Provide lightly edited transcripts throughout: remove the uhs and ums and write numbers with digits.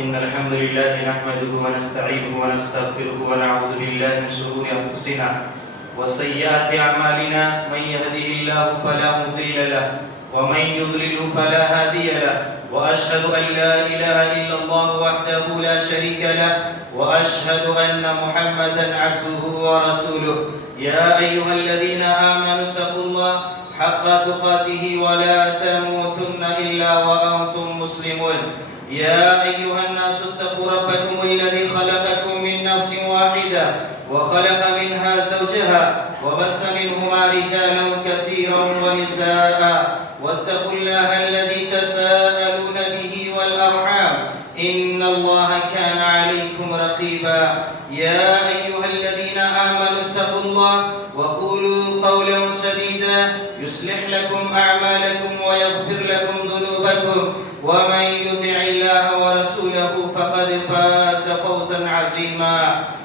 إن الحمد لله نحمده ونستعينه ونستغفره ونعوذ بالله من شرور أنفسنا وسيئات أعمالنا. من يهده الله فلا مضل له ومن يضلل فلا هادي له، وأشهد أن لا إله إلا الله وحده لا شريك له، وأشهد أن محمدا عبده ورسوله. يا أيها الذين آمنوا اتقوا الله حق تقاته ولا تموتن إلا وأنتم مسلمون. يا أيها الناس اتقوا ربكم الذي خلقكم من نفس واحدة وخلق منها زوجها وبث منهما رجالا كثيرا ونساء، واتقوا الله الذي تساءلون به والأرحام إن الله كان عليكم رقيبا. يا أيها الذين آمنوا اتقوا الله وقولوا قولا سديدا يصلح لكم أعمالكم ويغفر لكم ذنوبكم، ومن يطع الله ورسوله فقد فاز فوزا عظيما.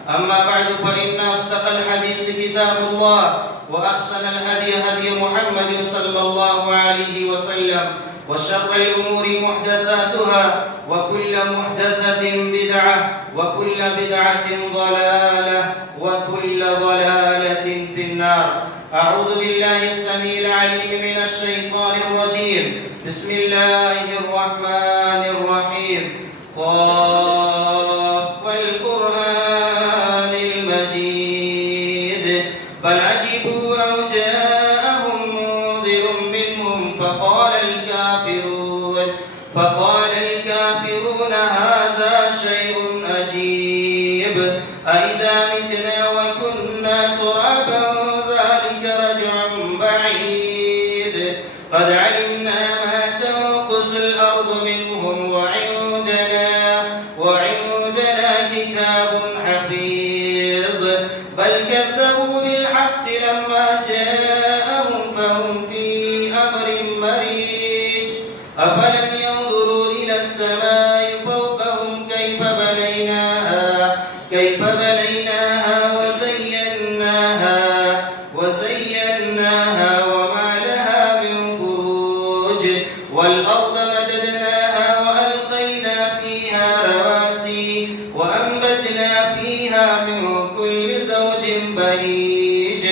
أما بعد فإن أصدق الحديث كتاب الله، وأحسن الهدي هدي محمد صلى الله عليه وسلم، وشر الأمور محدثاتها، وكل محدثة بدعة، وكل بدعة ضلالة، وكل ضلالة في النار. أعوذ بالله السميع العليم من الشيطان الرجيم. بسم الله الرحمن الرحيم. قاف والقرآن المجيد بل عجبوا أن جاءهم منذر منهم فقال الكافرون هذا شيء عجيب. أإذا متنا وكنا ترابا ذلك رجع بعيد. قد علمنا ما تنقص الأرض منهم وعندنا كتاب حفيظ. بل كذبوا بالحق لما جاءهم فهم في أمر مريج. أفلم ينظروا إلى السماء فوقهم كيف بنيناها وزيناها وما لها من فروج. والأرض مددناها وألقينا فيها رواسي وأنبتنا فيها من كل زوج بهيج،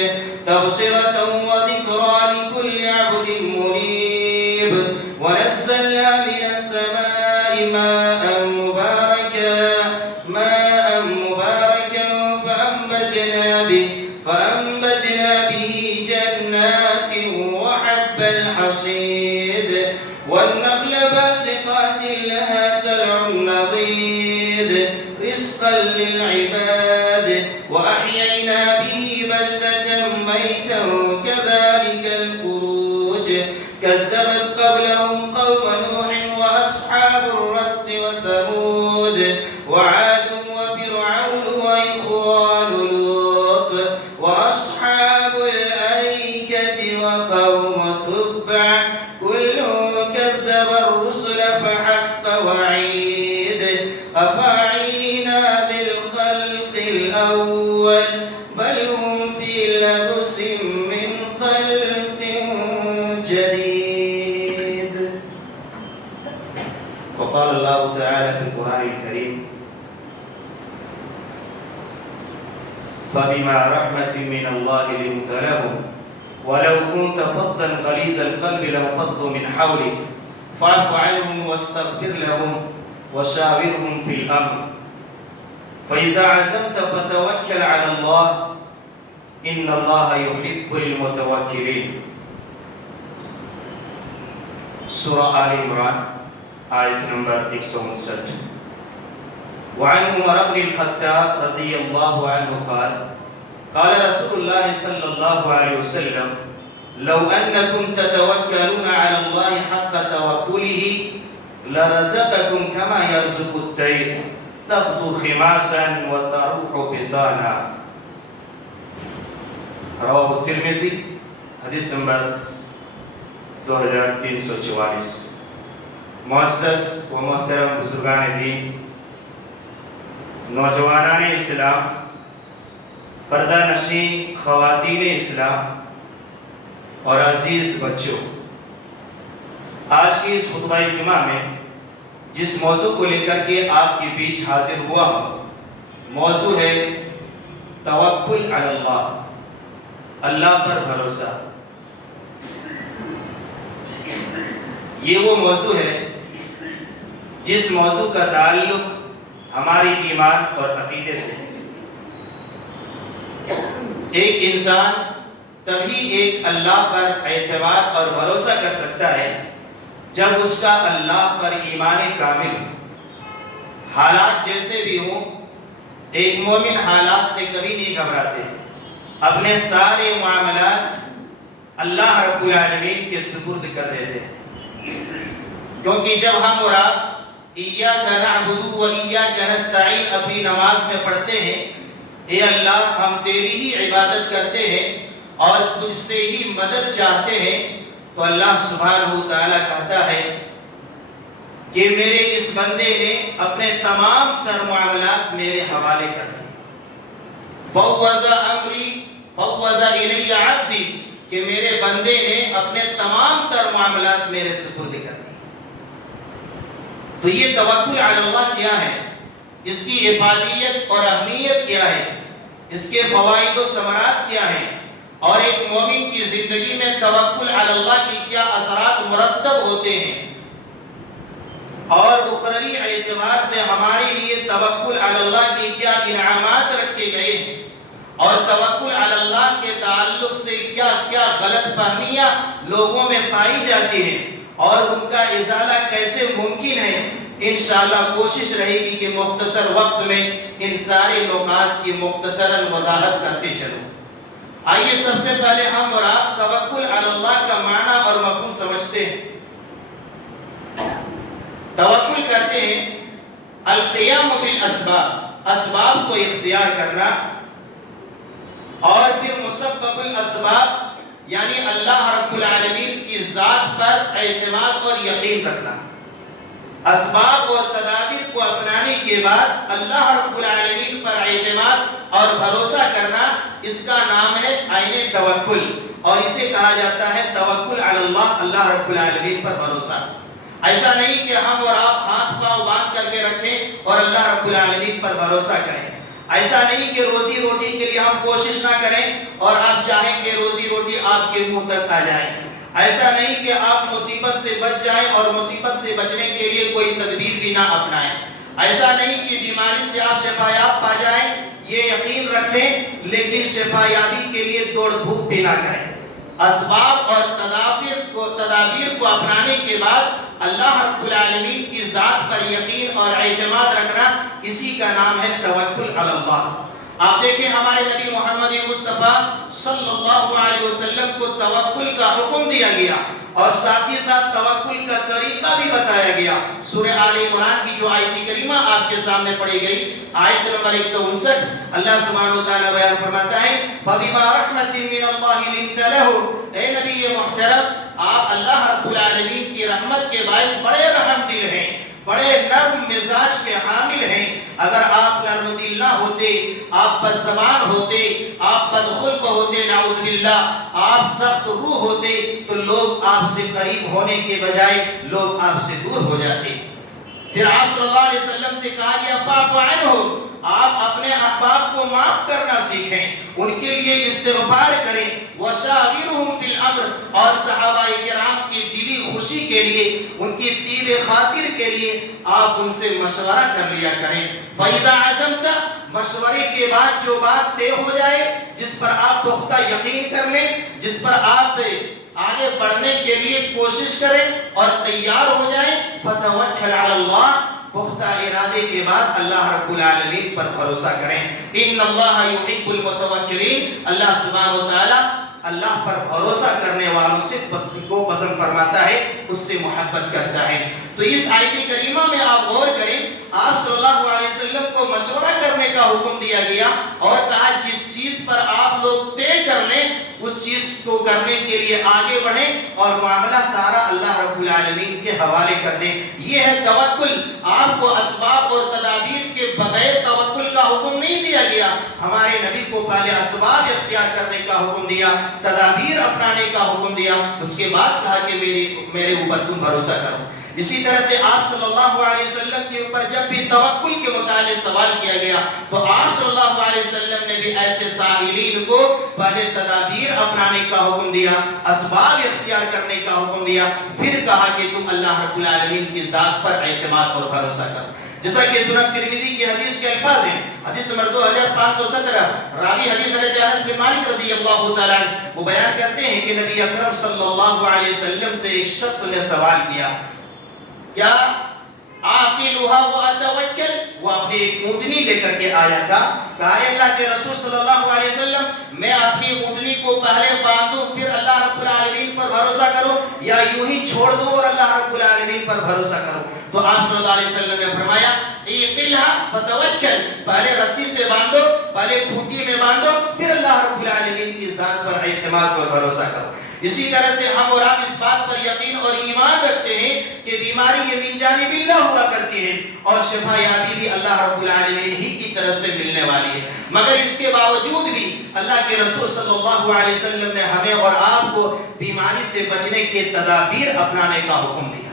تبصرة وذكرى لكل عبد منيب. ونزلنا من السماء ماء مباركا فأنبتنا به جنات وحب الحصيد، والنخل باسقات لها طلع نضيد، رزقا للعباد. وأحيينا به بلدة ميتا كذلك الخروج. كذبت قبلهم قوم نوح وأصحاب الرس وثمود وعاد وفرعون وإخوان لوط وأصحاب الأيكة وقوم تبع، كل كذب الرسل فحق وعيد. أفعينا بالخلق الأول بل هم في لبس من خلق جديد. وقال الله تعالى في القرآن الكريم: فبما رحمة من الله لنت لهم ولو كنت فظا غليظ القلب لانفضوا من حولك فاعف عنهم واستغفر لهم وشاورهم في الأمر فإذا عزمت فتوكل على الله إن الله يحب المتوكلين. سورة آل عمران آية نمبر 159. وعن عمر بن الخطاب رضي الله عنه قال: قال رسول الله صلى الله عليه وسلم: لو أنكم تتوكلون على الله حق توكله لرزقكم كما يرزق الطير تغدو خماسا وتروح بطانا. رواه الترمذي حدیث نمبر 2344. معزز و محترم بزرگان دین، نوجوانان اسلام، پردہ نشین خواتین اسلام اور عزیز بچوں، آج کی اس خطبہ جمعہ میں جس موضوع کو لے کر کے آپ کے بیچ حاضر ہوا ہوں، موضوع ہے توکل علی اللہ، اللہ پر بھروسہ۔ یہ وہ موضوع ہے جس موضوع کا تعلق ہماری ایمان اور عقیدے سے ہے۔ ایک انسان تبھی ایک اللہ پر اعتماد اور بھروسہ کر سکتا ہے جب اس کا اللہ پر ایمان کامل ہو۔ حالات جیسے بھی ہوں، ایک مومن حالات سے کبھی نہیں گھبراتے، اپنے سارے معاملات اللہ رب العالمین کے سپرد کر دیتے ہیں، کیونکہ جب ہم اور آپ ایاک نعبد و ایاک نستعین اپنی نماز میں پڑھتے ہیں، اے اللہ ہم تیری ہی عبادت کرتے ہیں اور تجھ سے ہی مدد چاہتے ہیں، تو اللہ سبحانہ وتعالی کہتا ہے کہ میرے اس بندے نے اپنے تمام تر معاملات میرے حوالے کر دیے۔ فوض امری فوض الی عبدی، کہ میرے بندے نے اپنے تمام تر معاملات میرے سپرد کر دیے۔ تو یہ توکل علی اللہ کیا ہے، اس کی افادیت اور اہمیت کیا ہے، اس کے فوائد و ثمرات کیا ہیں، اور ایک مومن کی زندگی میں توکل علی اللہ کی کیا اثرات مرتب ہوتے ہیں، اور اخروی اعتبار سے ہمارے لیے توکل علی اللہ کی کیا انعامات رکھے گئے ہیں، اور توکل علی اللہ کے تعلق سے کیا کیا غلط فہمیاں لوگوں میں پائی جاتی ہیں، اور ان کا ازالہ کیسے ممکن ہے۔ انشاءاللہ کوشش رہے گی کہ مختصر وقت میں ان سارے نکات کی مختصراً وضاحت کرتے چلوں۔ آئیے سب سے پہلے ہم اور آپ توکل علی اللہ کا معنی اور مفہوم سمجھتے ہیں۔ توکل کرتے ہیں القیام بالاسباب، اسباب کو اختیار کرنا، اور پھر مسبب الاسباب یعنی اللہ رب العالمین کی ذات پر اعتماد اور یقین رکھنا۔ اسباب اور تدابیر کو اپنانے کے بعد اللہ رب العالمین پر اعتماد اور بھروسہ کرنا، اس کا نام ہے عین توکل، اور اسے کہا جاتا ہے توکل علی اللہ، اللہ رب العالمین پر بھروسہ۔ ایسا نہیں کہ ہم اور آپ ہاتھ پاؤں باندھ کر کے رکھیں اور اللہ رب العالمین پر بھروسہ کریں۔ ایسا نہیں کہ روزی روٹی کے لیے ہم کوشش نہ کریں اور آپ چاہیں کہ روزی روٹی آپ کے منہ تک آ جائے۔ ایسا نہیں کہ آپ مصیبت سے بچ جائیں اور مصیبت سے بچنے کے لیے کوئی تدبیر بھی نہ اپنائیں۔ ایسا نہیں کہ بیماری سے آپ شفا یاب پا جائیں، یہ یقین رکھیں، لیکن شفا یابی کے لیے دوڑ دھوپ بھی نہ کریں۔ اسباب اور تدابیر کو اپنانے کے بعد اللہ رب العالمین کی ذات پر یقین اور اعتماد رکھنا، اسی کا نام ہے توکل علی اللہ۔ آپ دیکھیں ہمارے نبی محمد مصطفیٰ صلی اللہ علیہ وسلم کو توکل کا حکم دیا گیا، اور ساتھ ہی ساتھ توکل کا طریقہ بھی بتایا گیا۔ سورہ آل عمران کی جو آیت کریمہ آپ کے سامنے پڑھی گئی، آیت نمبر 159، اللہ سبحانہ وتعالی بیان فرماتا ہے فَبِمَا رَحْمَةٍ مِّنَ اللَّهِ لِنْتَ لَهُ، اے نبی محترم آپ اللہ رب العالمین کی رحمت کے باعث بڑے رحم دل ہیں، بڑے نرم مزاج کے حامل ہیں۔ اگر آپ نرم دل نہ ہوتے، آپ بد زبان ہوتے، آپ بدخلق ہوتے، نعوذ باللہ آپ سخت روح ہوتے، تو لوگ آپ سے قریب ہونے کے بجائے لوگ آپ سے دور ہو جاتے۔ پھر آپ صلی اللہ علیہ وسلم سے کہا گیا فاعف عنہم، آپ اپنے احباب کو معاف کرنا سیکھیں، ان کے لیے استغفار کریں، وشاورہم فی الامر، اور صحابہ کرام کی دلی خوشی کے لیے، ان کی طیب خاطر کے لیے آپ ان سے مشورہ کر لیا کریں۔ فَإِذَا عَزَمْتَ، مشورے کے بعد جو بات طے ہو جائے، جس پر آپ پختہ یقین کر لیں، جس پر آپ آگے بڑھنے کے لیے کوشش کریں اور تیار ہو جائیں، فَتَوَكَّلْ عَلَى اللَّهِ، پختہ ارادے کے بعد اللہ رب العالمین پر بھروسہ کریں۔ ان اللہ یحب المتوکلین، اللہ سبحانہ وتعالی اللہ پر بھروسہ کرنے والوں سے کو پسند فرماتا ہے، اس سے محبت کرتا ہے۔ تو اس آیت کریمہ میں آپ غور کریں، آپ صلی اللہ علیہ وسلم کو مشورہ کرنے کا حکم دیا گیا، اور کہا جس چیز پر آپ لوگ طے کر لیں اس چیز کو کرنے کے لیے آگے بڑھیں اور معاملہ سارا اللہ رب العالمین کے حوالے کر دیں۔ یہ ہے توکل۔ آپ کو اسباب اور تدابیر کے بغیر توکل کا حکم نہیں دیا گیا۔ ہمارے نبی کو پہلے اسباب اختیار کرنے کا حکم دیا، تدابیر اپنانے کا حکم دیا، اس کے بعد کہا کہ میرے اوپر تم بھروسہ کرو۔ اسی طرح سے آپ صلی اللہ علیہ وسلم کے اوپر جب بھی توکل کے متعلق سوال کیا گیا تو آپ صلی اللہ علیہ وسلم نے بھی ایسے سائلین کو پہلے تدابیر اپنانے کا حکم دیا، اسباب اختیار کرنے کا حکم دیا، پھر کہا کہ تم اللہ رب العالمین کی ذات پر اعتماد اور بھروسہ کرو۔ جیسا کہ سنن ترمذی کی حدیث کے الفاظ ہیں، حدیث نمبر 2517، راوی حدیث حضرت انس بن مالک رضی اللہ تعالی عنہ وہ بیان کرتے ہیں کہ نبی اکرم صلی اللہ علیہ وسلم سے ایک شخص نے سوال کیا، کیا آقلوہا و اتوکل، وہ اپنی ایک اونٹنی لے کر کے آیا تھا، کہا اے اللہ کے رسول صلی اللہ علیہ وسلم میں اپنی اونٹنی کو پہلے باندھوں پھر اللہ رب العالمین پر بھروسہ کروں یا یوں ہی چھوڑ دوں اور اللہ رب العالمین پر بھروسہ کروں؟ تو آپ صلی اللہ علیہ وسلم نے فرمایا ایقلھا فتوکل، پہلے رسی سے باندھو، پہلے کھوٹی میں باندھو، پھر اللہ رب العالمین کی ذات پر اعتماد اور بھروسہ کرو۔ اسی طرح سے ہم اور آپ اس بات پر یقین اور ایمان رکھتے ہیں کہ بیماری یہ من جانب اللہ ہوا کرتی ہے اور شفا یابی بھی اللہ رب العالمین ہی کی طرف سے ملنے والی ہے، مگر اس کے باوجود بھی اللہ کے رسول صلی اللہ علیہ وسلم نے ہمیں اور آپ کو بیماری سے بچنے کے تدابیر اپنانے کا حکم دیا،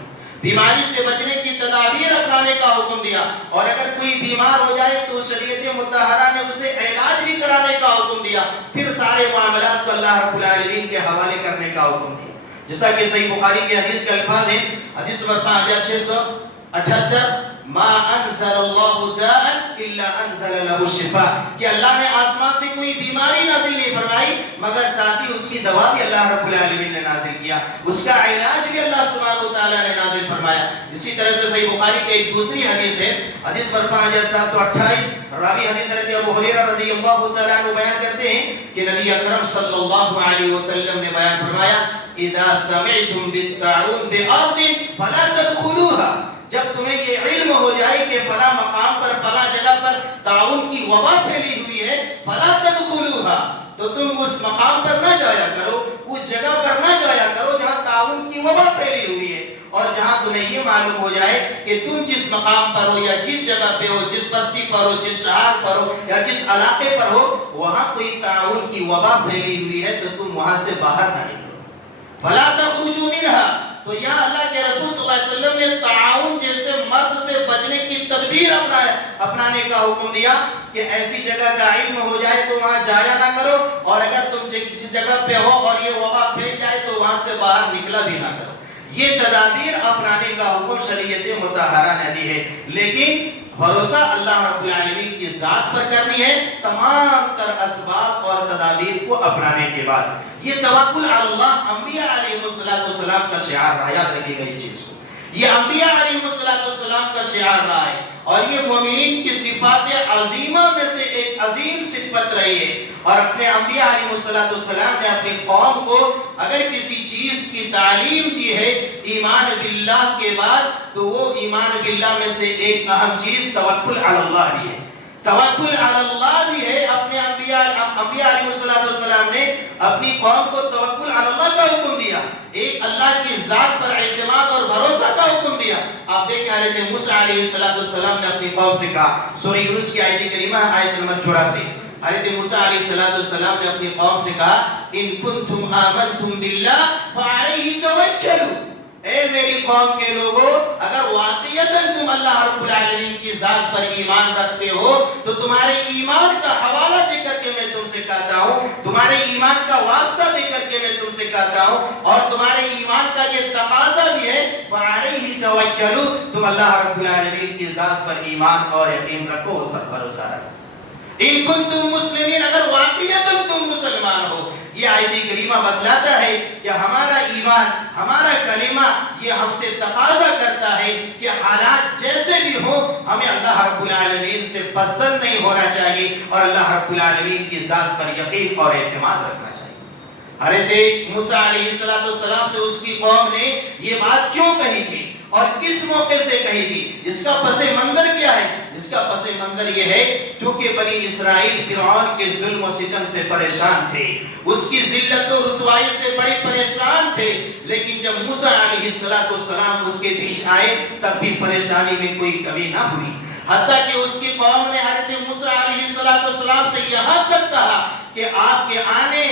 بیماری سے بچنے کی تدابیر اپنانے کا حکم دیا، اور اگر کوئی بیمار ہو جائے تو شریعت مطہرہ نے اسے علاج بھی کرانے کا حکم دیا، پھر سارے معاملات کو اللہ رب العالمین کے حوالے کرنے کا حکم دیا۔ جیسا کہ صحیح بخاری کے حدیث کے الفاظ ہیں، حدیث نمبر 5678، ما انزل اللہ داء الا انزل له الشفاء، کہ اللہ نے آسمان سے کوئی بیماری نازل نہیں فرمائی مگر ساتھ ہی اس کی دوا بھی اللہ رب العالمین نے نازل کیا، اس کا علاج بھی اللہ سبحانہ وتعالی نے نازل فرمایا۔ اسی طرح سے صحیح بخاری کی ایک دوسری حدیث ہے، حدیث نمبر 5728، راوی حدیث حضرت ابو ہریرہ رضی اللہ تعالی عنہ بیان کرتے ہیں کہ نبی اکرم صلی اللہ علیہ وسلم نے بیان فرمایا اذا سمعتم بالطاعون بارض فلا تدخلوها، جب تمہیں یہ علم ہو جائے کہ فلاں مقام پر فلاں جگہ پر طاعون کی وبا پھیلی ہوئی ہے، فلا تدخلوها، تو تم اس مقام پر نہ جایا کرو، اس جگہ پر نہ جایا کرو جہاں طاعون کی وبا پھیلی ہوئی ہے، اور جہاں تمہیں یہ معلوم ہو جائے کہ تم جس مقام پر ہو یا جس جگہ پہ ہو، جس بستی پر ہو، جس شہر پر ہو یا جس علاقے پر ہو، وہاں کوئی طاعون کی وبا پھیلی ہوئی ہے تو تم وہاں سے باہر نہ نکلو۔ فلا تخرجوا منها، تو یہاں اللہ کے رسول صلی اللہ علیہ وسلم نے طاعون جیسے مرض سے بچنے کی تدبیر اپنانے کا حکم دیا کہ ایسی جگہ کا علم ہو جائے تو وہاں جایا نہ کرو، اور اگر تم جس جگہ پہ ہو اور یہ وبا پھیل جائے تو وہاں سے باہر نکلا بھی نہ کرو۔ یہ تدابیر اپنانے کا حکم شریعت مطہرہ نے دی ہے، لیکن بھروسہ اللہ رب العالمین کی ذات پر کرنی ہے تمام تر اسباب اور تدابیر کو اپنانے کے بعد۔ یہ توکل علی اللہ انبیاء علیہ السلام کا شعار رہا، یاد رکھیے گا یہ چیز کو، یہ انبیاء علیہ السلام کا شعار رہا ہے، اور یہ مومنین کی صفات عظیمہ میں سے ایک عظیم صفت رہی ہے، اور اپنے انبیاء علیہ السلام نے اپنی قوم کو اگر کسی چیز کی تعلیم دی ہے ایمان باللہ کے بعد تو وہ ایمان باللہ میں سے ایک اہم چیز توکل علی اللہ بھی ہے، توکل علی اللہ بھی ہے۔ اپنے انبیاء علیہ السلام نے اپنی قوم کو توکل علی اللہ کا حکم دیا، ایک اللہ کی ذات پر اعتماد اور بھروسہ کا حکم دیا۔ آپ دیکھیں حضرت موسیٰ علیہ السلام نے اپنی قوم سے کہا، سورہ یونس کی آیت کریمہ آیت نمبر 84، حضرت موسیٰ علیہ السلام نے اپنی قوم سے کہا ان کنتم آمنتم باللہ فعلیہ توکلوا، اے میری قوم کے لوگوں اگر واقعیتاً تم اللہ رب العالمین کی ذات پر ایمان رکھتے ہو تو تمہارے ایمان کا حوالہ دے کر کے میں تم سے کہتا ہوں، تمہارے ایمان کا واسطہ دے کر کے میں تم سے کہتا ہوں، اور تمہارے ایمان کا یہ تقاضا بھی ہے فعلیہ توکلوا، تم اللہ رب العالمین کی ذات پر ایمان اور یقین رکھو، اس پر بھروسہ رکھو۔ ان کنتم مسلمین، اگر واقعیتاً تم مسلمان ہو، یہ آیت کریمہ بتلاتا ہے کہ ہمارا ایمان، ہمارا کلمہ یہ ہم سے تقاضا کرتا ہے کہ حالات جیسے بھی ہوں ہمیں اللہ رب العالمین سے پسند نہیں ہونا چاہیے اور اللہ رب العالمین کی ذات پر یقین اور اعتماد رکھنا چاہیے۔ حضرت موسیٰ علیہ السلام سے اس کی قوم نے یہ بات کیوں کہی تھی اور کس موقع سے کہی تھی؟ اس کا پس منظر کیا ہے؟ اس کا پس منظر یہ ہے چونکہ بنی اسرائیل فرعون کے ظلم و ستم سے پریشان تھے، اس کی ذلت و رسوائی سے بڑے پریشان تھے، لیکن جب موسیٰ علیہ السلام اس کے بیچ آئے تب بھی پریشانی میں کوئی کمی نہ ہوئی، حتیٰ کہ اس کی قوم نے حضرت موسیٰ علیہ السلام سے یہاں تک کہا کہ آپ کے آنے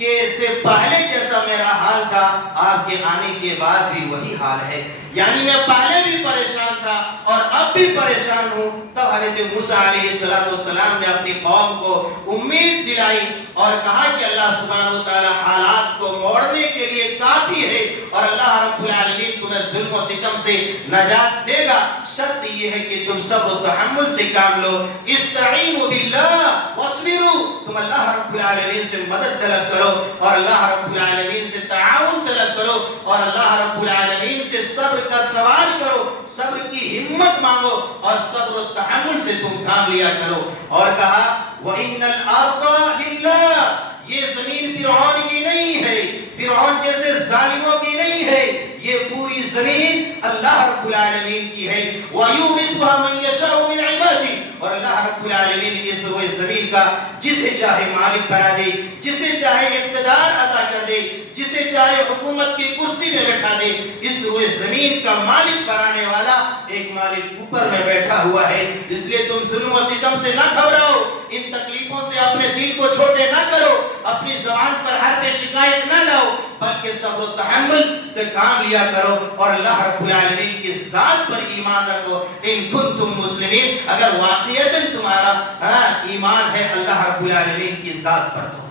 کہ سے پہلے جیسا میرا حال تھا آپ کے آنے کے بعد بھی وہی حال ہے. یعنی میں پہلے بھی پریشان تھا اور اب بھی پریشان ہوں. تب حضرت موسیٰ علیہ السلام نے اپنی قوم کو امید دلائی اور کہا کہ اللہ سبحانہ وتعالی حالات کو موڑنے کے لیے کافی ہے اور اللہ رب العالمین تمہیں ظلم و ستم سے نجات دے گا. شرط یہ ہے کہ تم صبر و تحمل سے کام لو. استعینوا باللہ واصبروا. تم اللہ رب العالمین سے مدد طلب کرو اور اللہ رب العالمین سے تعاون طلب کرو اور اللہ رب العالمین سے صبر کا سوال کرو, صبر کی ہمت مانگو اور صبر و تحمل سے تم کام لیا کرو. اور کہا وَإِنَّ الْأَرْضَ لِلَّهِ. یہ زمین فرعون کی نہیں ہے, فرعون جیسے ظالموں کی نہیں ہے, یہ پوری زمین اللہ رب العالمین کی ہے. وَيُورِثُهَا مَن يَشَاءُ مِنْ عِبَادِهِ. اور اللہ رب العالمین اس روئے زمین کا جسے چاہے مالک بنا دے, جسے چاہے اقتدار عطا کر دے, جسے چاہے حکومت کی کرسی میں بیٹھا دے. اس روئے زمین کا مالک بنانے والا ایک مالک اوپر میں بیٹھا ہوا ہے. اس لیے تم ظلم و ستم سے نہ گھبراؤ, ان تکلیفوں سے اپنے دل کو چھوٹے نہ کرو, اپنی زبان پر حرف شکایت نہ لاؤ, بلکہ صبر و تحمل سے کام لیا کرو اور اللہ رب العالمین کی ذات پر ایمان رکھو. ان کنتم مسلمین. اگر واقعیتاً تمہارا ایمان ہے اللہ رب العالمین کی ذات پر. تو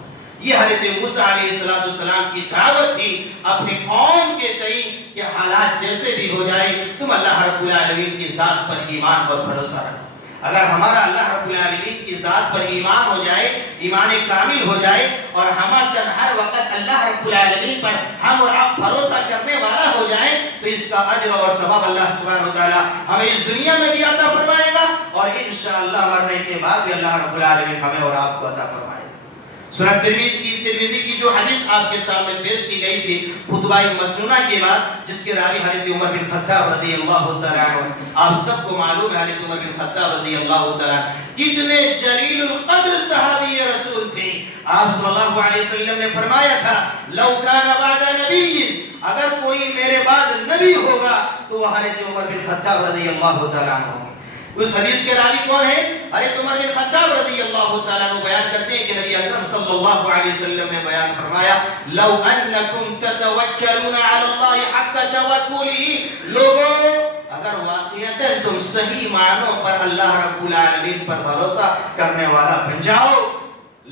یہ حضرت موسیٰ علیہ السلام کی دعوت تھی اپنی قوم کے تئیں کہ حالات جیسے بھی ہو جائے تم اللہ رب العالمین کی ذات پر ایمان اور بھروسہ رکھو. اگر ہمارا اللہ رب العالمین کی ذات پر ایمان ہو جائے, ایمان کامل ہو جائے اور ہم ہر وقت اللہ رب العالمین پر ہم اور آپ بھروسہ کرنے والا ہو جائے تو اس کا اجر اور ثواب اللہ سبحانہ وتعالی ہمیں اس دنیا میں بھی عطا فرمائے گا اور انشاءاللہ مرنے کے بعد بھی اللہ رب العالمین ہمیں اور آپ کو عطا فرمائے گا. سورہ ترمذی کی جو حدیث آپ کے سامنے پیش کی گئی تھی خطبہ مسنونہ کے بعد, جس کے راوی حضرت عمر بن خطاب رضی اللہ تعالیٰ عنہ, آپ سب کو معلوم ہے حضرت عمر بن خطاب رضی اللہ تعالیٰ کتنے جلیل القدر صحابی رسول تھے. آپ صلی اللہ علیہ وسلم نے فرمایا تھا لو کان بعد نبی, اگر کوئی میرے بعد نبی ہوگا تو وہ حضرت عمر بن خطاب رضی اللہ تعالیٰ عنہ. اس حدیث کے راوی کون ہیں؟ حضرت عمر بن خطاب رضی اللہ تعالیٰ عنہ بیان کرتے ہیں کہ نبی اکرم صلی اللہ علیہ وسلم نے بیان فرمایا لو انکم تتوکلون علی اللہ حق توکلہ. لوگوں اگر واقعیت تم صحیح معنوں پر اللہ رب العالمین پر بھروسہ کرنے والا بن جاؤ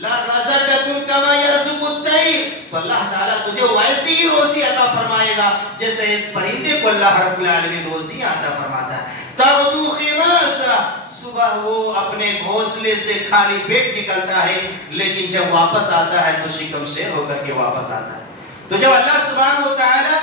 لرزقکم کما یرزق الطیر, تو اللہ تعالیٰ تجھے ویسی ہی روزی عطا فرمائے گا جیسے ایک پرندے کو اللہ رب العالمین روزی عطا فرماتا ہے. تغدو خماسا, صبح وہ اپنے گھونسلے سے خالی پیٹ نکلتا ہے لیکن جب واپس آتا ہے تو شکم شیر ہو کر کے واپس آتا ہے. تو جب اللہ سبحانہ وتعالی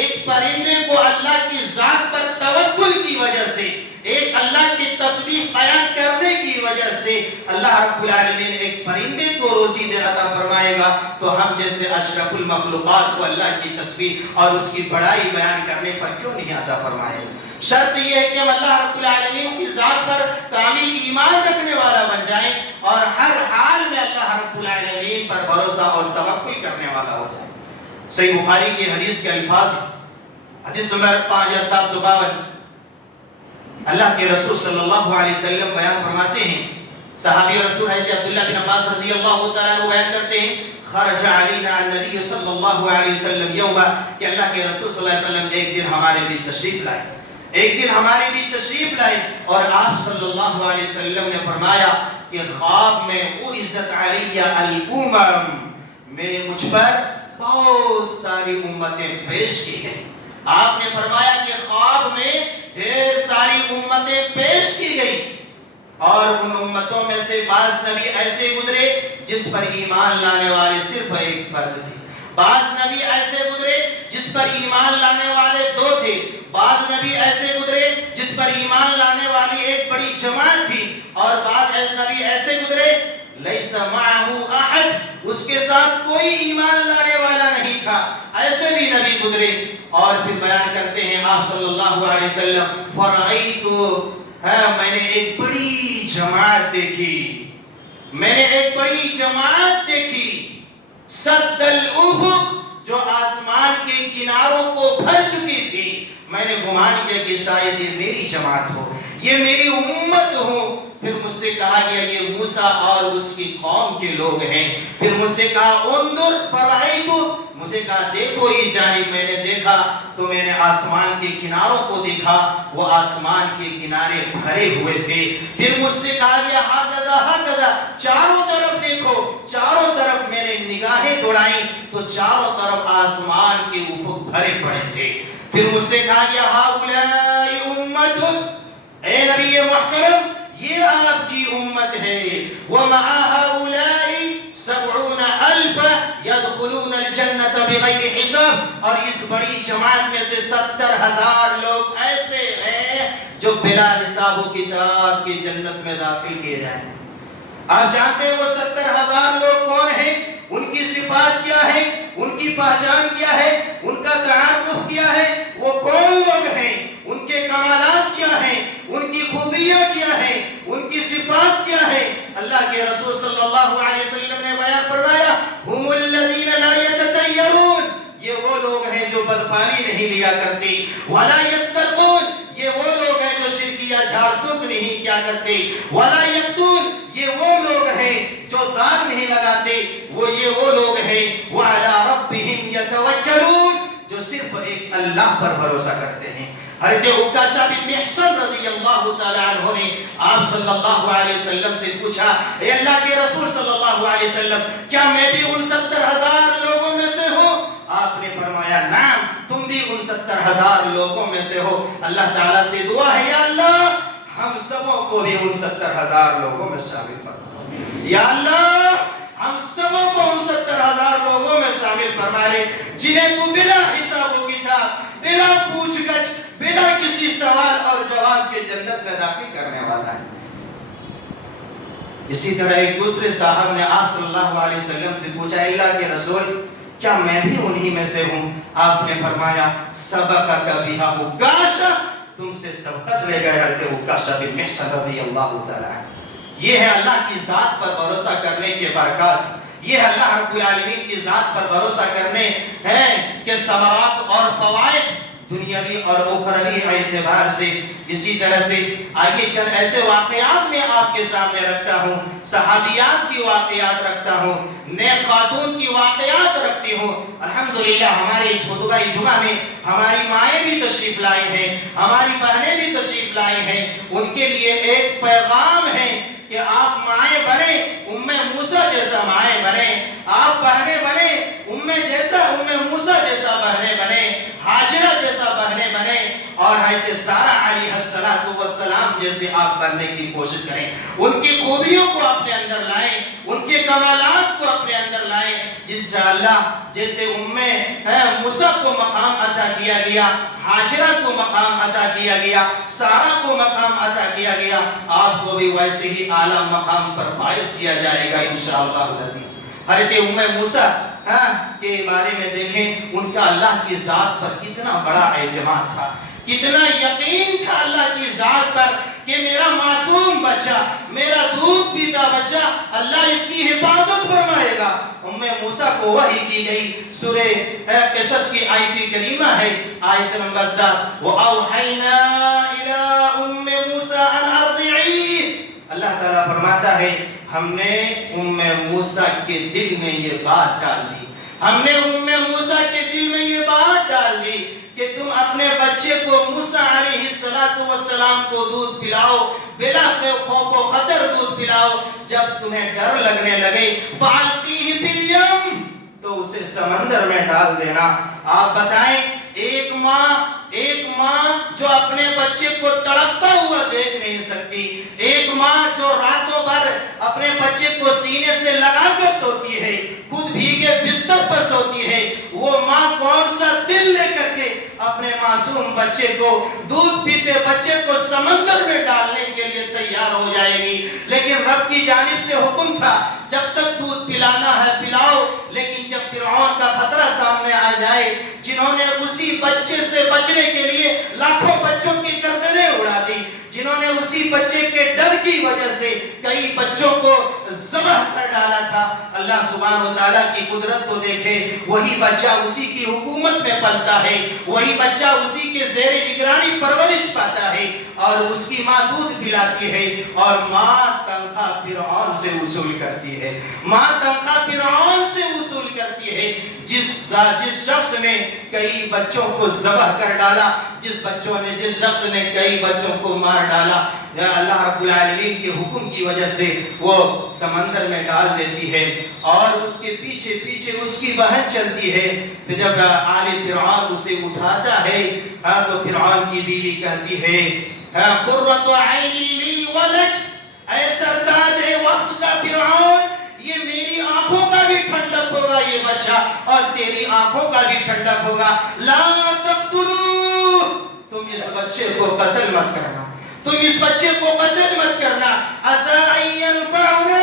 ایک پرندے کو اللہ کی ذات پر توکل کی وجہ سے, ایک اللہ کی تسبیح بیان کرنے کی وجہ سے اللہ رب العالمین ایک پرندے کو روزی دے عطا فرمائے گا, تو ہم جیسے اشرف المخلوقات کو اللہ کی تسبیح اور اس کی بڑائی بیان کرنے پر کیوں نہیں عطا فرمائے گا. شرط یہ ہے کہ ہم اللہ رب العالمین کی ذات پر کامل ایمان رکھنے والا بن جائیں اور ہر حال میں اللہ رب العالمین پر بھروسہ اور توکل کرنے والا ہو جائے. صحیح بخاری کی حدیث کے الفاظ, حدیث نمبر 5752, اللہ کے رسول صلی اللہ علیہ وسلم بیان فرماتے ہیں, صحابی رسول حضرت عبداللہ بن عباس رضی اللہ تعالیٰ عنہ بیان کرتے ہیں خرج علینا النبی صلی اللہ علیہ وسلم یوما, کہ اللہ کے رسول صلی اللہ علیہ وسلم ایک دن ہمارے بیچ تشریف لائے, ایک دن ہمارے بیچ تشریف لائے اور آپ صلی اللہ علیہ وسلم نے فرمایا کہ خواب میں عرضت علی الامم, میں مجھ پر بہت ساری امتیں پیش کی گئی. آپ نے فرمایا کہ خواب میں ڈھیر ساری امتیں پیش کی گئی اور ان امتوں میں سے بعض نبی ایسے گزرے جس پر ایمان لانے والے صرف ایک فرد تھے, بعض نبی ایسے گزرے جس پر ایمان لانے والے 2 تھے, بعض نبی ایسے گزرے جس پر ایمان لانے والی ایک بڑی جماعت تھی, اور بعض نبی ایسے گزرے لیس معه احد, اس کے ساتھ کوئی ایمان لانے والا نہیں تھا. ایسے بھی نبی گزرے. اور پھر بیان کرتے ہیں آپ صلی اللہ علیہ وسلم فرعیت, میں نے ایک بڑی جماعت دیکھی, میں نے ایک بڑی جماعت دیکھی, سد الافق, جو آسمان کے کناروں کو بھر چکی تھی. میں نے گمان کیا کہ شاید یہ میری جماعت ہو, یہ میری امت ہو. پھر مجھ سے کہا گیا یہ موسیٰ اور اس کی قوم کے لوگ ہیں. پھر مجھ سے کہا انظر فرائیت، مجھے کہا دیکھو اس جانب. میں نے دیکھا تو میں نے آسمان کے کناروں کو دیکھا، وہ آسمان کے کنارے بھرے ہوئے تھے. پھر مجھ سے کہا گیا ہاکذا ہاکذا، چاروں طرف دیکھو. چاروں طرف میں نے نگاہیں دوڑائیں تو چاروں طرف آسمان کے افق بھرے پڑے تھے. پھر مجھ سے کہا گیا ہؤلاء امتک، اے نبی محترم یہ آپ کی امت ہے. ومع هؤلاء 70,000 يدخلون الجنة بغیر حساب، اور اس بڑی جماعت میں سے 70,000 لوگ ایسے ہیں جو بلا حساب و کتاب کی جنت میں داخل کیے جائیں. آپ جانتے ہیں وہ 70,000 لوگ کون ہیں؟ ان کی صفات کیا ہے؟ ان کی پہچان کیا ہے؟ ان کا تعارف کیا ہے؟ وہ کون لوگ ہیں؟ ان کے کمالات کیا ہیں؟ ان کی خوبیاں کیا ہیں؟ ان کی صفات کیا ہے؟ اللہ کے رسول صلی اللہ علیہ وسلم نے بیان فرمایا ہم الذین لا یتطیرون، یہ وہ لوگ ہیں جو بدفعلی نہیں لیا کرتے. ولا یسترقون، یہ وہ لوگ ہیں جو شرکیہ جھاڑ پھونک نہیں کیا کرتے. ولا یقتون، یہ وہ لوگ ہیں جو داغ نہیں لگاتے. یہ وہ لوگ ہیں وعلی ربہم یتوکلون، جو صرف ایک اللہ پر بھروسہ کرتے ہیں. حضرت عکاشہ بن محصن رضی اللہ تعالی عنہ نے آپ صلی اللہ علیہ وسلم سے پوچھا اے اللہ کے رسول صلی اللہ علیہ وسلم کیا میں بھی ان 70,000 لوگوں میں سے ہوں؟ آپ نے فرمایا نعم، تم بھی ان 70,000 لوگوں میں سے ہو. اللہ تعالیٰ سے دعا ہے یا اللہ ہم سبوں کو بھی ان 70,000 لوگوں میں شامل فرما. یا اللہ ہم سبوں کو ان 70,000 لوگوں میں شامل فرما لے جنہیں تو بلا حساب و کتاب، بلا پوچھ گچھ، بلا کسی سوال اور جواب کے جنت میں داخل کرنے والا ہے. اسی طرح ایک دوسرے صاحب نے آپ صلی اللہ علیہ وسلم سے پوچھا اللہ کے رسول کیا میں بھی انہی میں سے ہوں؟ آپ نے فرمایا سبقک بہا عکاشہ، تم سے سبقت لے گئے حضرت عکاشہ بن محصن رضی اللہ تعالی عنہ. یہ ہے اللہ کی ذات پر بھروسہ کرنے کے برکات، یہ ہے اللہ رب العالمین کی ذات پر بھروسہ کرنے ہیں کہ ثمرات اور فوائد دنیاوی اور اخروی اعتبار سے. اسی طرح سے آئیے چند ایسے واقعات میں آپ کے سامنے رکھتا ہوں، صحابیات کی واقعات رکھتا ہوں، نیک خاتون کی واقعات رکھتی ہوں. الحمدللہ ہمارے اس خطبہ جمعہ میں ہماری مائیں بھی تشریف لائی ہیں، ہماری بہنیں بھی تشریف لائی ہیں. ان کے لیے ایک پیغام ہے کہ آپ مائیں بنیں، ام موسیٰ جیسا مائیں بنیں، آپ بہنیں بنیں، ام موسیٰ جیسا بہنیں بنیں، ہاجرہ جیسا بہنیں بنیں، اور حضرت سارہ علیہ السلام جیسے آپ بننے کی کوشش کریں. ان کی خوبیوں کو اپنے اندر لائیں، ان کے کمالات کو اپنے اندر لائیں. انشاءاللہ جیسے ام موسیٰ کو مقام عطا کیا گیا، ہاجرہ کو مقام عطا کیا گیا، سارہ کو مقام عطا کیا گیا، آپ کو بھی ویسے ہی اعلیٰ مقام پر فائز کیا جائے گا انشاءاللہ العزیز. حضرت ام موسیٰ کے بارے میں دیکھیں ان کا اللہ کی ذات پر کتنا بڑا اعتماد تھا، کتنا یقین تھا اللہ کی ذات پر کہ میرا معصوم بچہ، میرا دودھ پیتا بچہ، اللہ اس کی حفاظت فرمائے گا. ام موسیٰ کو وحی کی گئی، سورہ قصص کی آیت کریمہ ہے، آیت نمبر 7 وَأَوْحَيْنَا إِلَىٰ أُمِّ مُوسَىٰ أَنْ أَرْضِعِيهِ. اللہ تعالیٰ فرماتا ہے ہم نے ام موسیٰ کے دل میں یہ بات ڈال دی، ہم نے ام موسیٰ کے دل میں یہ بات ڈال دی کہ تم اپنے بچے کو موسیٰ علیہ السلام کو دودھ پلاؤ، بلا خوف و خطر دودھ پلاؤ. جب تمہیں ڈر لگنے لگے فَأَلْقِيهِ فِي الْيَمِّ، تو اسے سمندر میں ڈال دینا. آپ بتائیں ایک ماں جو اپنے بچے کو تڑپتا ہوا دیکھ نہیں سکتی، ایک ماں جو راتوں بھر اپنے بچے کو سینے سے لگا کر سوتی ہے، خود بھیگے بستر پر سوتی ہے، وہ ماں کون سا دل لے کر کے اپنے معصوم بچے کو، دودھ پیتے بچے کو سمندر میں ڈالنے کے لیے تیار ہو جائے گی؟ لیکن رب کی جانب سے حکم تھا جب تک دودھ پلانا ہے پلاؤ. لیکن جب فرعون کا خطرہ سامنے آ جائے، جنہوں نے اسی بچے سے بچنے کے لیے لاکھوں بچوں کی گردنیں اڑا دی، جنہوں نے اسی بچے کے ڈر کی وجہ سے کئی بچوں کو ذبح کر ڈالا تھا۔ اللہ سبحانہ و تعالیٰ کی قدرت کو دیکھے، وہی بچہ اسی کی حکومت میں پلتا ہے، وہی بچہ اسی کے زیر نگرانی پرورش پاتا ہے، اور اس کی ماں دودھ پلاتی ہے، اور ماں تنخواہ فرعون سے وصول کرتی ہے، ماں تنخواہ فرعون سے وصول کرتی ہے۔ جس شخص نے کئی بچوں کو ذبح کر ڈالا، جس شخص نے کئی بچوں کو مار ڈالا، اللہ رب العالمین کے حکم کی وجہ سے وہ سمندر میں ڈال دیتی ہے، اور اس کے پیچھے پیچھے اس کی بہن چلتی ہے۔ پھر جب آل فرعون اسے اٹھاتا ہے تو فرعون کی بیوی کہتی ہے قرۃ عین لی ولک، اے سرتاج اے وقت کا فرعون، یہ میری آنکھوں کا بھی ٹھنڈک ہوگا یہ بچہ، اور تیری آنکھوں کا بھی ٹھنڈک ہوگا۔ لا تقتلوہ، تم اس بچے کو قتل مت کرنا، تم اس بچے کو قتل مت کرنا۔ عسیٰ ان ینفعنا،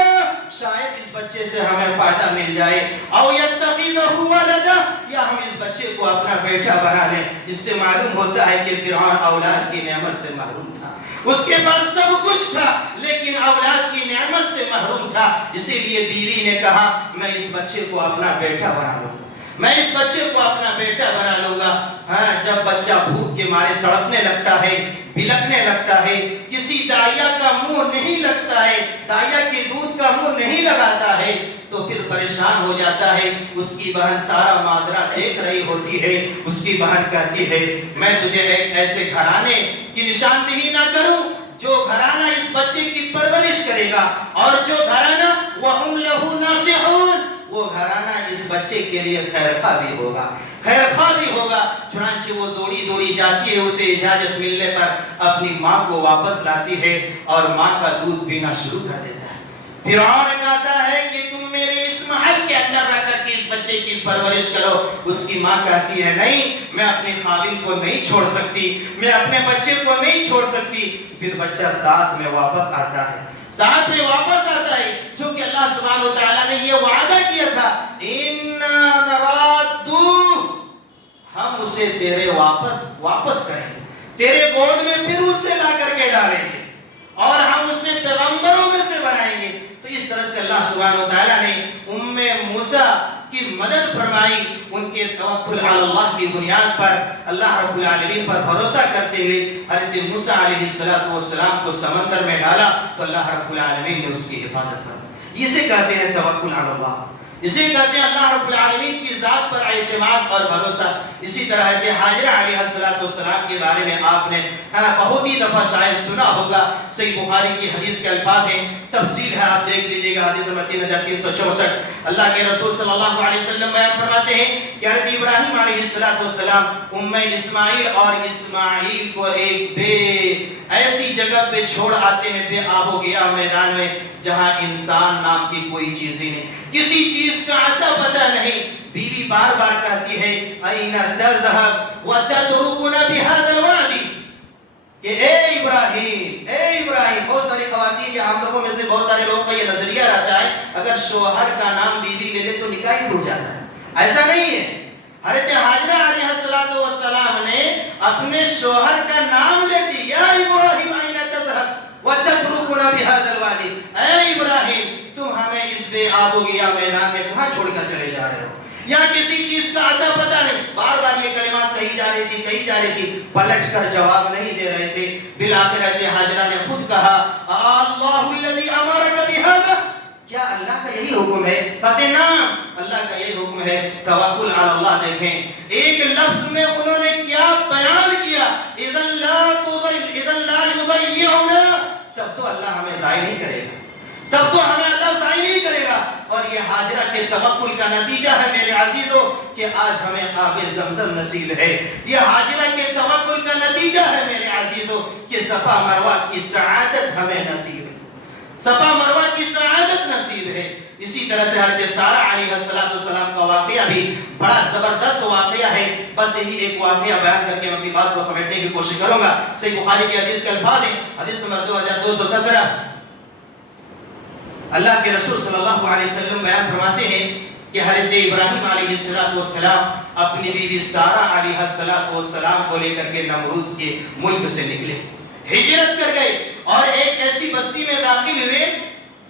شاید اس بچے سے ہمیں فائدہ مل جائے، او یتخذہ ولدا، یا ہم اس بچے کو اپنا بیٹا بنا لیں۔ اس سے معلوم ہوتا ہے کہ فرعون اولاد کی نعمت سے محروم تھا، اس کے پاس سب کچھ تھا لیکن اولاد کی نعمت سے محروم تھا۔ اسی لیے بیوی نے کہا میں اس بچے کو اپنا بیٹا بنا لوں گا، میں اس بچے کو اپنا بیٹا بنا لوں گا۔ ہاں، جب بچہ بھوک کے مارے تڑپنے لگتا ہے، بلکنے لگتا ہے، کسی دائیا کا منہ نہیں لگتا ہے، دائیا کے دودھ کا منہ نہیں لگاتا ہے، تو پھر پریشان ہو جاتا ہے۔ اس کی بہن سارا مادرہ دیکھ رہی ہوتی ہے، اس کی بہن کہتی ہے میں تجھے ایک ایسے گھرانے کی نشاندہی نہ کروں جو گھرانہ اس بچے کی پرورش کرے گا، اور جو گھرانہ وَهُمْ لَهُ نَاصِحُونَ، وہ گھرانہ اس بچے کے لیے خیرخواہ بھی ہوگا، خیرخواہ بھی ہوگا۔ چنانچہ وہ دوڑی دوڑی جاتی ہے، اسے اجازت ملنے پر اپنی ماں کو واپس لاتی ہے اور ماں کا دودھ پینا شروع کر دیتا ہے۔ فرعون کہتا ہے کہ تم میرے اس محل کے اندر رہ کر کے اس بچے کی پرورش کرو۔ اس کی ماں کہتی ہے نہیں، میں اپنے خاوند کو نہیں چھوڑ سکتی، میں اپنے بچے کو نہیں چھوڑ سکتی۔ پھر بچہ ساتھ میں واپس آتا ہے، ساتھ میں واپس آتا ہے، جو کہ اللہ سبحانہ و تعالیٰ نے یہ وعدہ کیا تھا اِنَّا نَرَادُّوهُ، ہم اسے تیرے واپس کریں گے، تیرے گود میں پھر اسے لا کر کے ڈالیں گے، اور ہم اسے پیغمبروں میں سے بنائیں گے۔ تو اس طرح سے اللہ سبحانہ و تعالیٰ نے موسیٰ کی مدد فرمائی، ان کے توکل علی اللہ کی بنیاد پر، اللہ رب العالمین پر بھروسہ کرتے ہوئے حضرت موسیٰ علیہ السلام کو سمندر میں ڈالا، تو اللہ رب العالمین نے اس کی حفاظت فرمائی۔ اسے کہتے ہیں توکل علی اللہ، اسے کہتے ہیں اللہ رب العالمین کی ذات پر اعتماد اور بھروسہ۔ اسی طرح حضرت حاجرہ علیہ السلام کے بارے میں آپ نے بہت ہی دفعہ شاید سنا ہوگا، صحیح بخاری کی حدیث کے الفاظ ہیں، تفصیل ہے، آپ دیکھ لیجئے گا، حدیث نمبر 3364۔ اللہ کے رسول صلی اللہ علیہ وسلم بیان فرماتے ہیں کہ حضرت ابراہیم علیہ السلام اسماعیل اور اسماعیل کو ایک بے ایسی جگہ پہ چھوڑ آتے ہیں، بے آب و گیا میدان میں، جہاں انسان نام کی کوئی چیز ہی نہیں، کسی چیز کا عطا پتہ نہیں۔ بیوی بار بار کہتی ہے اَيْنَ تَذْهَبْ وَتَتْرُكُنَا بِهَذَا الْوَادِ، کہ اے ابراہیم، بہت ساری خواتین یا ہم لوگوں میں سے بہت سارے لوگوں کا یہ نظریہ رہتا ہے اگر شوہر کا نام بیوی لے لے تو نکاح ٹوٹ جاتا ہے، ایسا نہیں ہے۔ حضرت حاجرہ علیہ السلام نے اپنے شوہر کا نام لے دی، یا ابراہیم اَيْنَ تَذْهَبْ وَتَتْرُكُنَا بِهَذَا الْوَادِ، اے ابراہیم تم ہمیں اس بے آب و گیا میدان میں کہاں چھوڑ کر چلے جا رہے ہو، یا کسی چیز کا عطا پتہ نہیں۔ بار بار یہ کلمات کہی جا رہی تھی، پلٹ کر جواب نہیں دے رہے تھے۔ بالآخر حضرت حاجرہ نے خود کہا اللہ الذی امرک بہذا، کیا اللہ کا یہی حکم ہے؟ کہتے نعم، اللہ کا یہی حکم ہے۔ توکل علی اللہ دیکھیں، ایک لفظ میں انہوں نے کیا بیان کیا، اذن لا یضیعنا، تب تو اللہ ہمیں ضائع نہیں کرے گا، تب تو ہمیں اللہ ضائع نہیں کرے گا۔ اور یہ حاجرہ کے توکل کا نتیجہ ہے میرے عزیزوں کہ آج ہمیں آب زمزم نصیب ہے، یہ حاجرہ کے توکل کا نتیجہ ہے میرے عزیزوں کہ صفا مروہ کی سعادت ہمیں نصیب ہے، صفا مروہ کی سعادت نصیب ہے۔ اسی طرح سے حضرت سارہ علیہ السلام کا واقعہ بھی بڑا زبردست واقعہ ہے۔ بس یہی ایک واقعہ بیان کر کے میں اپنی بات کو سمیٹنے کی کوشش کروں گا۔ صحیح بخاری کی حدیث کے الفاظ ہیں، حدیث نمبر 2217، اللہ کے رسول صلی اللہ علیہ وسلم بیان فرماتے ہیں کہ حضرت ابراہیم علیہ السلام اپنی بیوی سارہ علیہ السلام کو لے کر کے نمرود کے ملک سے نکلے، ہجرت کر گئے اور ایک ایسی بستی میں داخل ہوئے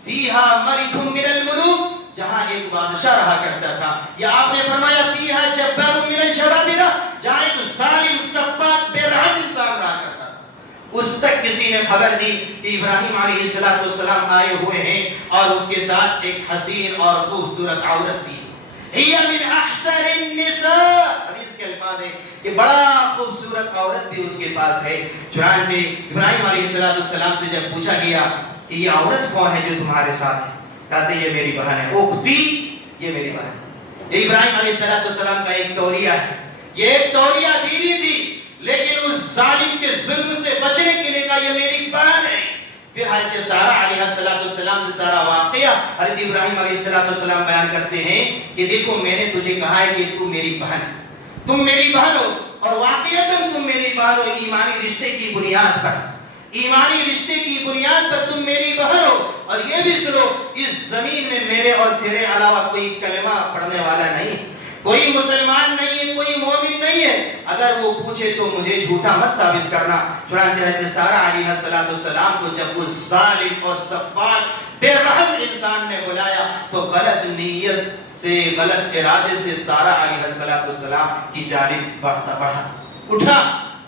فیہا ملک من الملوک، جہاں ایک بادشاہ رہا کرتا تھا، یا آپ نے فرمایا فیہا جبار من الجبابرہ، جہاں ایک ظالم سفاک بے رحم انسان رہا کرتا تھا۔ اس تک کسی نے خبر دی کہ ابراہیم علیہ السلام آئے ہوئے ہیں اور اس کے ساتھ ایک حسین اور خوبصورت عورت بھی، ہی من احسن النساء، حدیث کے الفاظ ہیں کہ بڑا خوبصورت عورت بھی اس کے پاس ہے۔ چنانچہ ابراہیم علیہ السلام سے جب پوچھا گیا کہ یہ عورت کون ہے جو تمہارے ساتھ ہے، کہتے یہ میری بہن ہے، اختی، یہ میری بہن ہے۔ یہ ابراہیم علیہ السلام کا ایک توریہ ہے، یہ ایک توریہ بیوی تھی، لیکن اس ظالم کے ظلم سے بچنے کے لیے کہا یہ میری بہن ہے۔ پھر حضرت سارہ علیہ السلام سے سارا واقعہ حضرت ابراہیم علیہ السلام بیان کرتے ہیں کہ دیکھو میں نے تجھے کہا ہے کہ تم میری بہن، تم میری بہن ہو، اور واقعتاً تم میری بہن ہو، ایمانی رشتے کی بنیاد پر، ایمانی رشتے کی بنیاد پر تم میری بہن ہو۔ اور یہ بھی سنو، اس زمین میں میرے اور تیرے علاوہ کوئی کلمہ پڑھنے والا نہیں، کوئی مسلمان نہیں ہے، کوئی مومن نہیں ہے، اگر وہ پوچھے تو مجھے جھوٹا مت ثابت کرنا۔ چنانچہ حضرت سارہ علیہ السلام کو جب اس ظالم اور سفاک بے رحم انسان نے بلایا تو غلط نیت سے، غلط ارادے سے سارہ علیہ السلام کی جانب بڑھا اٹھا۔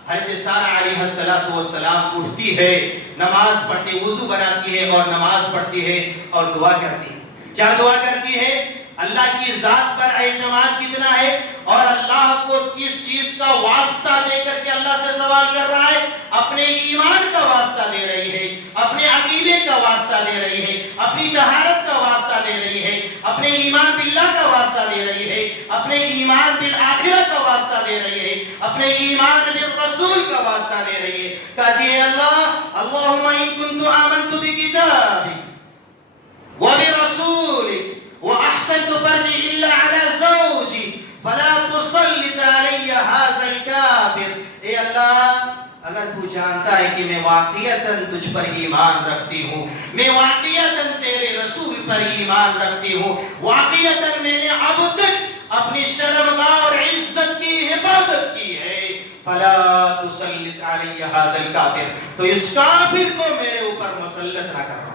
حضرت سارہ علیہ السلام اٹھتی ہے، نماز پڑھتی، وضو بناتی ہے اور نماز پڑھتی ہے اور دعا کرتی ہے۔ کیا دعا کرتی ہے؟ اللہ کی ذات پر اعتماد کتنا ہے اور اللہ کو کس چیز کا واسطہ دے کر کے اللہ سے سوال کر رہا ہے؟ اپنے ایمان کا واسطہ دے رہی ہے، اپنے عقیدے کا واسطہ دے رہی ہے، اپنی طہارت کا واسطہ دے رہی ہے، اپنے ایمان باللہ کا واسطہ دے رہی ہے، اپنے ایمان بالآخرت کا واسطہ دے رہی ہے، اپنے ایمان بالرسول کا واسطہ دے رہی ہے۔ کہتی ہے اللہ اللہم ان کنت آمنت بکتابک وبرسولک وَأَحْسَنْتُ فَرْجِي إِلَّا عَلَى زَوْجِي فَلَا تُسَلِّطْ عَلَيَّ هَذَا الْكَافِرِ۔ اے اللہ، اگر تو جانتا ہے کہ میں واقعیتاً تجھ پر ایمان رکھتی ہوں، میں واقعیتاً تیرے رسول پر ایمان رکھتی ہوں، واقعیتاً میں نے اب تک اپنی شرمگاہ اور عزت کی حفاظت کی ہے، فَلَا تُسَلِّطْ عَلَيَّ هَذَا الْكَافِرِ، تو اس کافر کو میرے اوپر مسلط نہ کرنا۔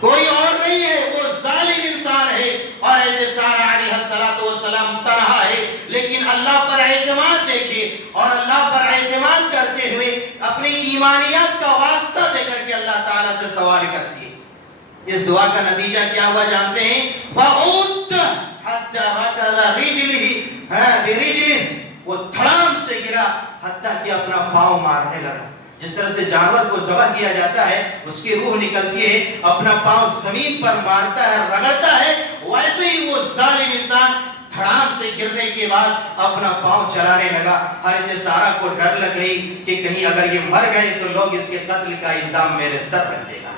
کوئی اور نہیں ہے، وہ ظالم انسان ہے، اور حضرت سارہ علیہ السلام تنہا ہے، لیکن اللہ پر اعتماد دیکھیے، اور اللہ پر اعتماد کرتے ہوئے اپنی ایمانیات کا واسطہ دے کر کے اللہ تعالیٰ سے سوال کرتی ہے۔ اس دعا کا نتیجہ کیا ہوا جانتے ہیں؟ فَعُدْ حَتَّى رَكَضَ رِجْلِهِ بِرِجْلِهِ، وہ دھڑام سے گرا حتیٰ کہ اپنا پاؤں مارنے لگا۔ جس طرح سے جانور کو ذبح کیا جاتا ہے، اس کی روح نکلتی ہے، اپنا پاؤں زمین پر مارتا ہے، رگڑتا ہے، ویسے ہی وہ ظالم انسان دھڑام سے گرنے کے بعد اپنا پاؤں چلانے لگا۔ حضرت سارہ کو ڈر لگ گئی کہ کہیں اگر یہ مر گئے تو لوگ اس کے قتل کا الزام میرے سر رکھ دے گا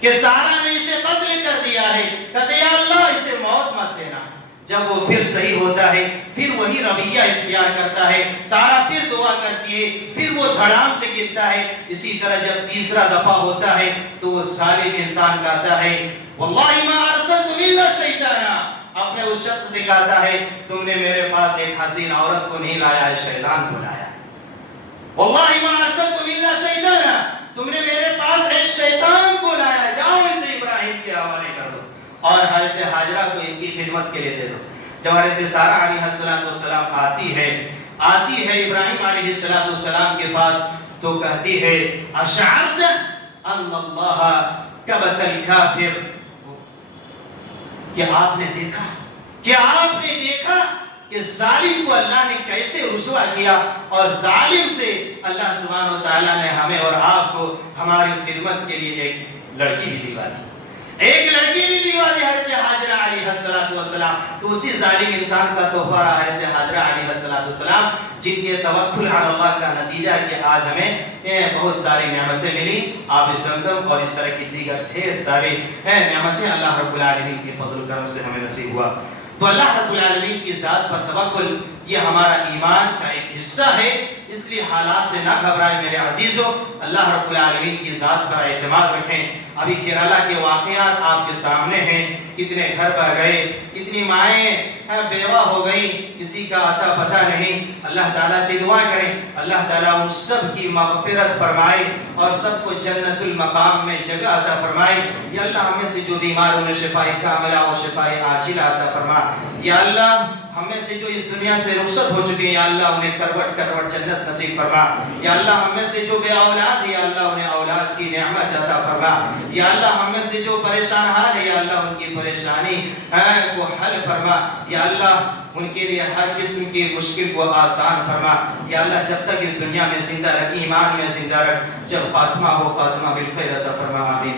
کہ سارہ نے اسے قتل کر دیا ہے۔ کہتے یا اللہ اسے موت مت دینا۔ جب وہ پھر صحیح ہوتا ہے، پھر وہی رویہ اختیار کرتا ہے، سارہ پھر دعا کرتی ہے، پھر وہ دھڑام سے گرتا ہے۔ اسی طرح جب تیسرا دفعہ ہوتا ہے تو وہ ظالم انسان کہتا ہے واللہ ما ارسلت الا شیطانا، اپنے اس شخص سے کہتا ہے تم نے میرے پاس ایک حسین عورت کو نہیں لایا ہے، شیطان کو لایا ہے۔ واللہ ما ارسلت الا شیطانا، تم نے میرے پاس ایک شیطان کو لایا، جاؤ اسے ابراہیم کے حوالے کر دو اور حضرت حاجرہ کو ان کی خدمت کے لیے دے دو۔ جب حضرت سارہ علیہ السلام آتی ہے ابراہیم علیہ السلام کے پاس تو کہتی ہے اشعرت ان اللہ کبت الکافر، کہ آپ نے دیکھا کہ ظالم کو اللہ نے کیسے رسوا کیا، اور ظالم سے اللہ سبحانہ و تعالیٰ نے ہمیں اور آپ کو ہماری خدمت کے لیے ایک لڑکی بھی دلوا دی، ایک لڑکی بھی دلوا دی حضرت حاجرہ علیہ السلام۔ تو اسی ظالم انسان کا تحفہ رہا حضرت حاجرہ علیہ السلام، جن کے توکل علی اللہ کا نتیجہ ہے کہ آج ہمیں بہت ساری نعمتیں ملی، آب زمزم اور اس طرح کی دیگر ڈھیر سارے نعمتیں اللہ رب العالمین کے فضل و کرم سے ہمیں نصیب ہوا۔ تو اللہ رب العالمین کی ذات پر توکل یہ ہمارا ایمان کا ایک حصہ ہے، اس لیے حالات سے نہ گھبرائیں میرے عزیزوں، اللہ رب العالمین کی ذات پر اعتماد رکھیں۔ ابھی کیرالہ کے واقعات آپ کے سامنے ہیں، کتنے گھر بہ گئے، کتنی مائیں بیوہ ہو گئی، کسی کا اتا پتہ نہیں۔ اللہ تعالیٰ سے دعا کریں اللہ تعالیٰ ان سب کی مغفرت فرمائے اور سب کو جنت المقام میں جگہ عطا فرمائے۔ یا اللہ ہمیں سے جو بیمار انہیں شفاء کاملہ اور شفاء عاجلہ عطا فرما۔ یا اللہ ہمیں سے جو اس دنیا سے رخصت ہو چکے ہیں یا اللہ انہیں کروٹ کروٹ جنت نصیب فرما۔ یا اللہ ہمیں سے جو بے اولاد ہے یا اللہ انہیں اولاد کی نعمت عطا فرما۔ یا اللہ ہمیں سے جو پریشان حال ہے یا اللہ ان کی پریشانی کو حل فرما۔ یا اللہ ان کے لیے ہر قسم کی مشکل کو آسان فرما۔ یا اللہ جب تک اس دنیا میں زندہ رکھ، ایمان میں زندہ رکھ، جب خاتمہ ہو خاتمہ بالخیر عطا فرما۔ آمین۔